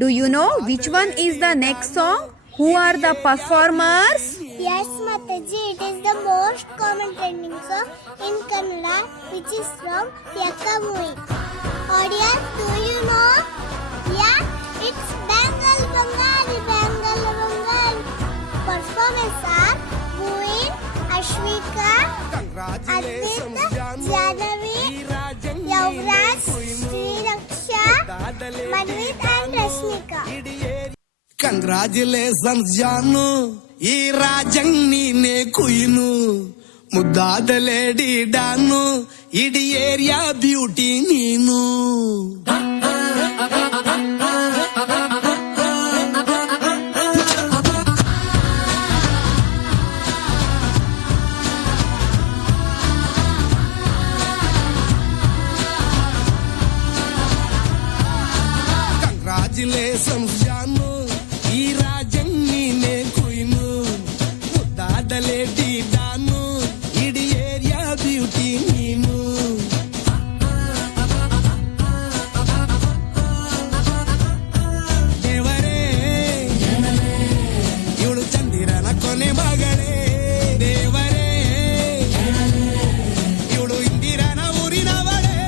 Do you know which one is the next song? Who are the performers? Yes, Mataji, it is the most common trending song in Kannada, which is from Yakka movie. Audience, do you know? Yeah, it's Bengal Bangali, Bengal Bangali. Performers are Buin, Ashwika, Advita, Janavi, Yavraj, Sriraksha, Manvit and Rashmika. Congratulations ಜಾನು, ಈ ರಾಜಂಗ್ ನೀನೆ ಕುಯ್ನು, ಮುದ್ದಾದ lady don, ಇಡೀ area beauty ನೀನು. Congratulations ಜಾನು, ಈ ರಾಜಂಗ್ ನೀನೆ ಕುಯ್ನು, ಮುದ್ದಾದ lady don, ಇಡೀ area beauty ನೀನು. ದೇವರೇ ಇವಳು ಚಂದಿರನ ಕೊನೆ ಮಗಳೇ, ದೇವರೇ ಇವಳು ಇಂದಿರನ ಊರಿನವಳೇ.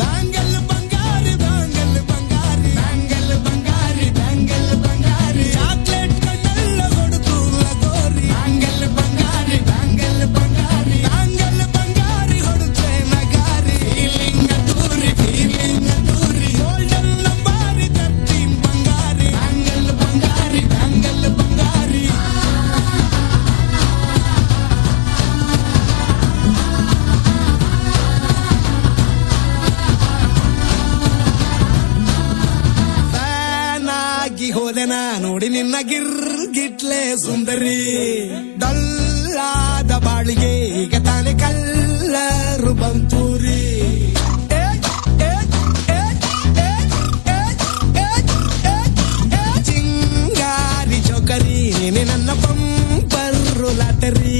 ಬ್ಯಾಂಗಲ್ ಬಂಗಾರಿ, ಬ್ಯಾಂಗಲ್ ಬಂಗಾರಿ, ಬ್ಯಾಂಗಲ್ ಬಂಗಾರಿ, ಬ್ಯಾಂಗಲ್ ಬಂಗಾರಿ, ಚಾಕ್ಲೇಟ್ ಕಣ್ಣೆಲ್ಲ ಕೊಡುತ್ತು ಲಗೋರಿ. ಬ್ಯಾಂಗಲ್ ಬಂಗಾರಿ, ಬ್ಯಾಂಗಲ್ ಬಂಗಾರಿ, ಬ್ಯಾಂಗಲ್ ಬಂಗಾರಿ ಹೊಡುತ್ತೆ ನಗಾರಿ. ಫೀಲಿಂಗ್ ಅದ್ದೂರಿ, ಫೀಲಿಂಗ್ ಅದ್ದೂರಿ, ಗೋಲ್ಡನ್ ನಂಬಾರಿ 13 ಬಂಗಾರಿ. ಬ್ಯಾಂಗಲ್ ಬಂಗಾರಿ, ಬ್ಯಾಂಗಲ್ ಬಂಗಾರಿ. ಫ್ಯಾನ್ ಆಗಿ ಹೋದೆನ ನೋಡಿ ನಿನ್ನ ಗಿರ್ಗಿಟ್ಲೆ ಸುಂದರಿ, ಡಲ್ಲಾದ ಬಾಳಿಗೆ ಈಗ ತಾನೆ ಕಲ್ಲರು ಬಂತೂರಿ. ಚಿಂಗಾರಿ ಚೌಕರಿ ನೀನೆ ನನ್ನ ಬಂಪರು ಲಾಟರಿ.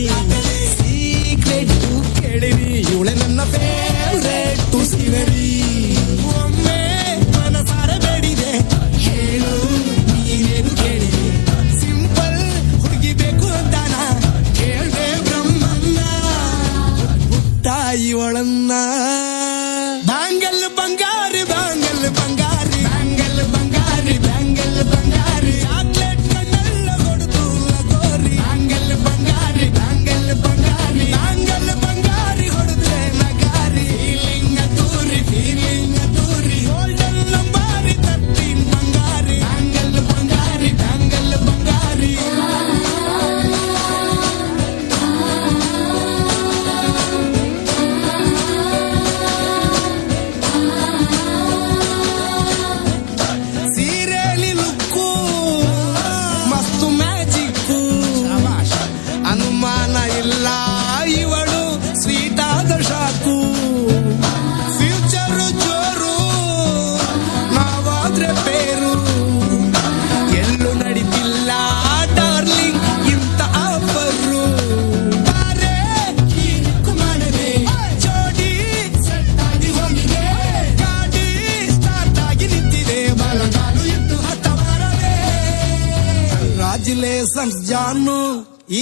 ಸೀಕ್ರೆಟ್ ಕೇಳಿರಿ ಇವಳೆ ನನ್ನ ಫೇವ್ರೇಟ್ ಸೀನರಿ. ಒಮ್ಮೆ ಮನಸಾರ ಬೇಡಿದೆ ಹೇಳು ನೀನೇನು ಕೇಳಿದೆ, ಸಿಂಪಲ್ ಹುಡುಗಿ ಬೇಕು ಅಂತಾನ ಕೇಳ್ದೆ ಬ್ರಹ್ಮನ್ನ, ಪುಟ್ಟ ಇವಳನ್ನ. ಬ್ಯಾಂಗಲ್ ಬಂಗಾರಿ, ಬ್ಯಾಂಗಲ್ ಬಂಗಾರಿ, ಬ್ಯಾಂಗಲ್ ಬಂಗಾರಿ, ಬ್ಯಾಂಗಲ್ ಬಂಗಾರಿ, ಚಾಕ್ಲೇಟ್ ಕಣ್ಣೆಲ್ಲ ಕೊಡುತ್ತು ಲಗೋರಿ. ಬ್ಯಾಂಗಲ್ ಬಂಗಾರಿ, ಬ್ಯಾಂಗಲ್ ಬಂಗಾರಿ, ಬ್ಯಾಂಗಲ್ ಬಂಗಾರಿ ಹೊಡೆದ್ರೆ ನಗಾರಿ. ಫೀಲಿಂಗ್ ಅದ್ದೂರಿ, ಫೀಲಿಂಗ್ ಅದ್ದೂರಿ, ಗೋಲ್ಡನ್ ನಂಬಾರಿ 13 ಬಂಗಾರಿ. ಬ್ಯಾಂಗಲ್ ಬಂಗಾರಿ, ಬ್ಯಾಂಗಲ್ ಬಂಗಾರಿ. ಸೀರೆಲಿ ಲುಕ್ಕು ಮಸ್ತು ಮ್ಯಾಜಿಕ್ಕು, ಅನುಮಾನ ಇಲ್ಲ ಇವಳು ಸ್ವೀಟ್ ಆದ ಶಾಕು. ಫ್ಯೂಚರ್ ಜೋರು ನಾವಾದ್ರೆ ಬೇರು, ಎಲ್ಲೂ ನಡೀತಿಲ್ಲ ಡಾರ್ಲಿಂಗ್ ಇಂತ ಆಫರು. ಬಾರೆ ಹೀಗೂ ಮಾಡದೆ ಜೋಡಿ ಸೆಟ್ ಆಗಿ ಹೋಗಿದೆ, ಗಾಡಿ ಸ್ಟಾರ್ಟ್ ಆಗಿ ನಿಂತಿದೆ, ಬಾಲಗಾಲು ಇತ್ತು ಹತ್ತ ಬಾರದೆ. ಕಂಗ್ರಾಚುಲೇಷನ್ಸ್ ಜಾನು,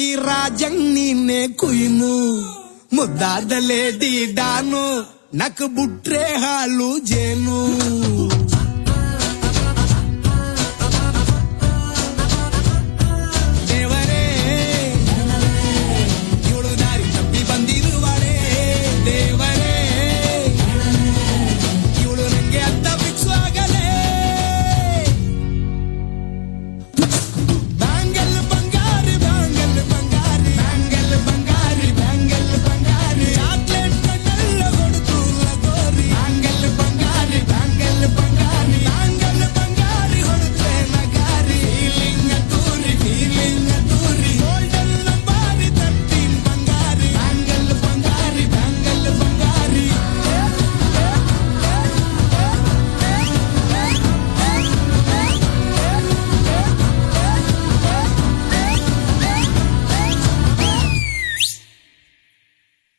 ಈ ರಾಜಂಗ್ ನೀನೆ ಕುಯ್ನು, ಮುದ್ದಾದ ಲೇಡಿ ಡಾನು, ನಕ್ ಬುಟ್ರೆ ಹಾಲು ಜೇನು.